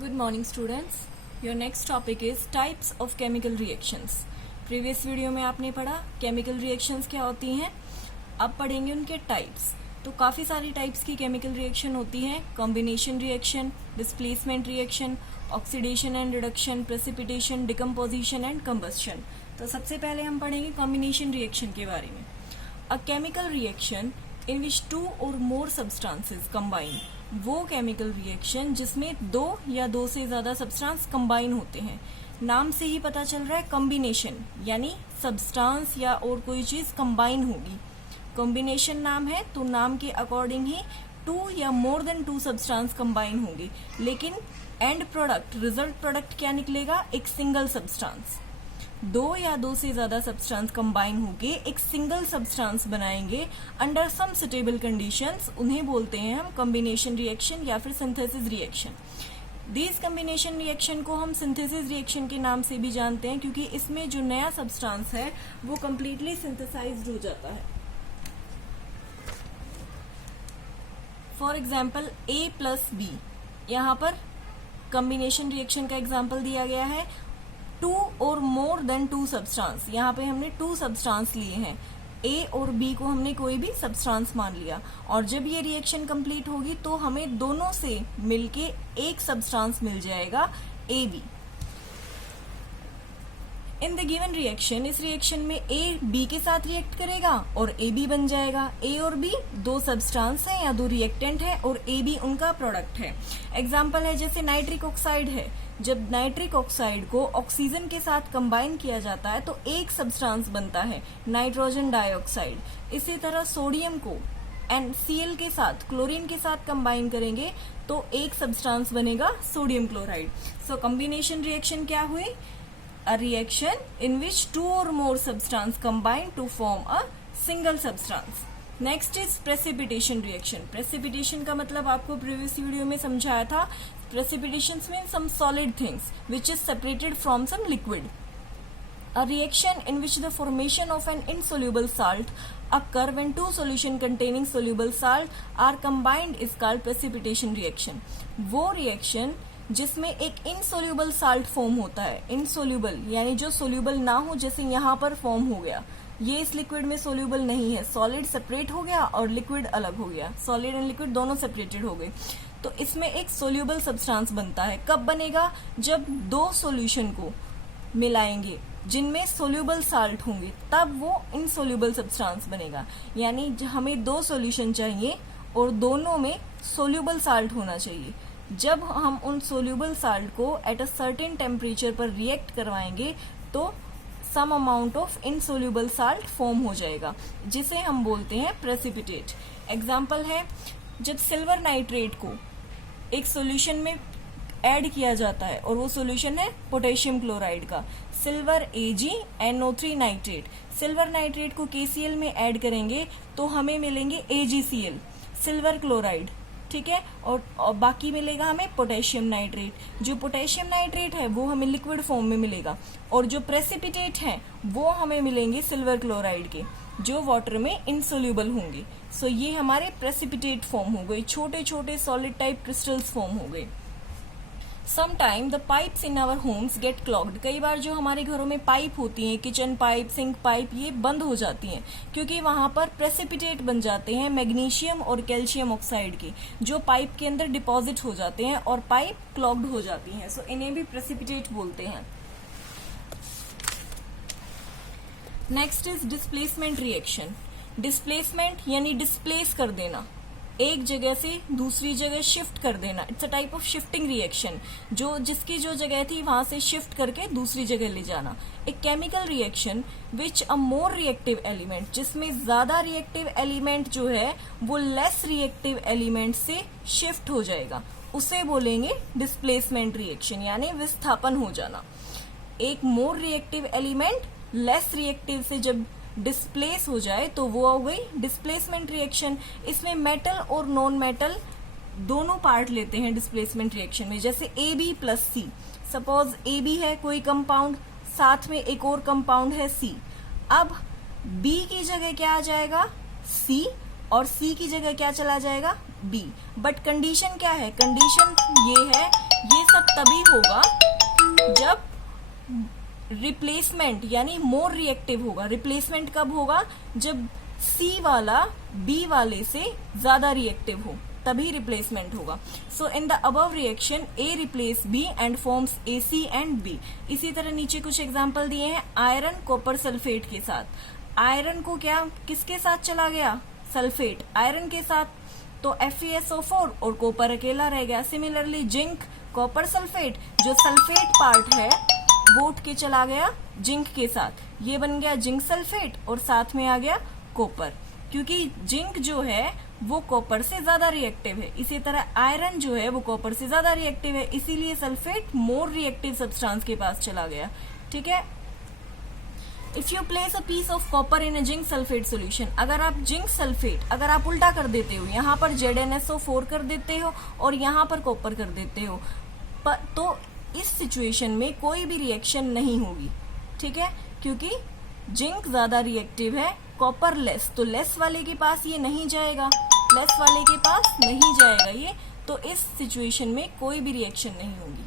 Good morning students. Your next topic is types of chemical reactions. Previous video में आपने पढ़ा chemical reactions क्या होती हैं, अब पढ़ेंगे उनके टाइप्स। तो काफ़ी सारी टाइप्स की chemical reaction होती हैं, combination reaction, displacement reaction, oxidation and reduction, precipitation, decomposition and combustion। तो सबसे पहले हम पढ़ेंगे combination reaction के बारे में। A chemical reaction in which two or more substances combine, वो केमिकल रिएक्शन जिसमें दो या दो से ज्यादा सब्सटेंस कंबाइन होते हैं। नाम से ही पता चल रहा है कॉम्बिनेशन, यानी सब्सटेंस या और कोई चीज कंबाइन होगी। कॉम्बिनेशन नाम है तो नाम के अकॉर्डिंग ही टू या more than two substance combine होगी, लेकिन एंड प्रोडक्ट रिजल्ट प्रोडक्ट क्या निकलेगा, एक सिंगल सब्सटेंस। दो या दो से ज्यादा सब्सटेंस कंबाइन होके एक सिंगल सब्सटेंस बनाएंगे अंडर सम सुटेबल कंडीशंस, उन्हें बोलते हैं हम कॉम्बिनेशन रिएक्शन या फिर synthesis reaction. This combination reaction को हम सिंथेसिस रिएक्शन के नाम से भी जानते हैं, क्योंकि इसमें जो नया सब्सटेंस है वो कंप्लीटली सिंथेसाइज्ड हो जाता है। For example A plus B, यहाँ पर कॉम्बिनेशन रिएक्शन का एग्जाम्पल दिया गया है। टू और मोर देन टू सब्सटेंस, यहाँ पे हमने टू सब्सटेंस लिए हैं, A और B को हमने कोई भी सब्सटेंस मान लिया, और जब ये रिएक्शन कंप्लीट होगी तो हमें दोनों से मिलके एक सब्सटेंस मिल जाएगा AB। In the given reaction, इस रिएक्शन में A B के साथ रिएक्ट करेगा और AB बन जाएगा। A और B दो सब्सटेंस है या दो रिएक्टेंट है और AB उनका प्रोडक्ट है। एग्जाम्पल है जैसे नाइट्रिक ऑक्साइड है, जब नाइट्रिक ऑक्साइड को ऑक्सीजन के साथ कंबाइन किया जाता है तो एक सब्सटेंस बनता है नाइट्रोजन डाइऑक्साइड। इसी तरह सोडियम को NaCl के साथ क्लोरीन के साथ कंबाइन करेंगे तो एक सब्सटेंस बनेगा sodium chloride. So combination reaction क्या हुई, a reaction in which two or more substance combine to form a single substance. Next is precipitation reaction. Precipitation का मतलब आपको previous वीडियो में समझाया था। Precipitation means some solid things which is separated from some liquid. A reaction in which the formation of an insoluble salt occur when two solution containing soluble salt are combined is called precipitation reaction. वो reaction जिसमें एक insoluble salt form होता है। Insoluble यानी जो soluble ना हो, जैसे यहाँ पर फॉर्म हो गया, ये इस लिक्विड में सोल्यूबल नहीं है, सॉलिड सेपरेट हो गया और लिक्विड अलग हो गया, सॉलिड एंड लिक्विड दोनों सेपरेटेड हो गए, तो इसमें एक सोल्यूबल सब्सटेंस बनता है। कब बनेगा, जब दो सोल्यूशन को मिलाएंगे जिनमें सोल्यूबल साल्ट होंगे, तब वो इनसोल्यूबल सब्सटेंस बनेगा। यानी हमें दो सोल्यूशन चाहिए और दोनों में सोल्यूबल साल्ट होना चाहिए। जब हम उन सोल्यूबल साल्ट को एट अ सर्टेन टेम्परेचर पर रिएक्ट करवाएंगे तो some amount of insoluble salt form हो जाएगा, जिसे हम बोलते हैं प्रेसिपिटेट। एग्जाम्पल है जब सिल्वर नाइट्रेट को एक सॉल्यूशन में ऐड किया जाता है और वो सॉल्यूशन है पोटेशियम क्लोराइड का, silver AgNO3 nitrate. Silver nitrate को KCl में ऐड करेंगे तो हमें मिलेंगे AgCl, सिल्वर क्लोराइड, ठीक है, और बाकी मिलेगा हमें पोटेशियम नाइट्रेट। जो पोटेशियम नाइट्रेट है वो हमें लिक्विड फॉर्म में मिलेगा, और जो प्रेसिपिटेट है वो हमें मिलेंगे सिल्वर क्लोराइड के, जो वाटर में इनसोल्यूबल होंगे। सो ये हमारे प्रेसिपिटेट फॉर्म हो गए, छोटे छोटे सॉलिड टाइप क्रिस्टल्स फॉर्म हो गए। Sometime the pipes in our homes get clogged. कई बार जो हमारे घरों में पाइप होती हैं, किचन पाइप, सिंक पाइप, ये बंद हो जाती हैं क्योंकि वहां पर प्रेसिपिटेट बन जाते हैं मैग्नीशियम और कैल्शियम ऑक्साइड के, जो पाइप के अंदर डिपॉजिट हो जाते हैं और पाइप क्लॉग्ड हो जाती हैं। सो इन्हें भी प्रेसिपिटेट बोलते हैं। Next is displacement reaction. Displacement यानी डिस्प्लेस कर देना, एक जगह से दूसरी जगह शिफ्ट कर देना। It's a type of shifting reaction, जो जिसकी जो जगह थी वहां से शिफ्ट करके दूसरी जगह ले जाना। एक chemical reaction which a more reactive element, जिसमें ज्यादा रिएक्टिव एलिमेंट जो है वो लेस रिएक्टिव एलिमेंट से शिफ्ट हो जाएगा, उसे बोलेंगे डिस्प्लेसमेंट रिएक्शन, यानी विस्थापन हो जाना। एक more reactive element less reactive से जब डिस्प्लेस हो जाए तो वो हो गई डिस्प्लेसमेंट रिएक्शन। इसमें मेटल और नॉन मेटल दोनों पार्ट लेते हैं डिस्प्लेसमेंट रिएक्शन में। जैसे AB plus C, suppose AB है कोई कंपाउंड, साथ में एक और कंपाउंड है C। अब B की जगह क्या आ जाएगा, C, और C की जगह क्या चला जाएगा, B। बट कंडीशन क्या है, कंडीशन ये है ये सब तभी होगा जब रिप्लेसमेंट यानी मोर रिएक्टिव होगा। रिप्लेसमेंट कब होगा? जब सी वाला बी वाले से ज्यादा रिएक्टिव हो, तभी रिप्लेसमेंट होगा। So in the above reaction A replace B and forms AC and B. इसी तरह नीचे कुछ एग्जांपल दिए हैं आयरन कॉपर सल्फेट के साथ। आयरन को क्या किसके साथ चला गया? सल्फेट आयरन के साथ, तो FeSO4 और कॉपर अकेला रह गया। सिमिलरली जिंक कॉपर सल्फेट, जो सल्फेट पार्ट है वो उठ के चला गया जिंक के साथ, ये बन गया जिंक सल्फेट और साथ में आ गया कॉपर, क्योंकि जिंक जो है वो कॉपर से ज्यादा रिएक्टिव है। इसी तरह आयरन जो है वो कॉपर से ज्यादा रिएक्टिव है, इसीलिए सल्फेट मोर रिएक्टिव सब्सटेंस के पास चला गया। ठीक है। If you place a piece of copper in a zinc sulphate solution, अगर आप जिंक सल्फेट अगर आप उल्टा कर देते हो, यहाँ पर ZnSO4 कर देते हो और यहाँ पर कॉपर कर देते हो, तो इस सिचुएशन में कोई भी रिएक्शन नहीं होगी। ठीक है, क्योंकि जिंक ज्यादा रिएक्टिव है, कॉपर लेस, तो लेस वाले के पास ये नहीं जाएगा, लेस वाले के पास नहीं जाएगा ये, तो इस सिचुएशन में कोई भी रिएक्शन नहीं होगी।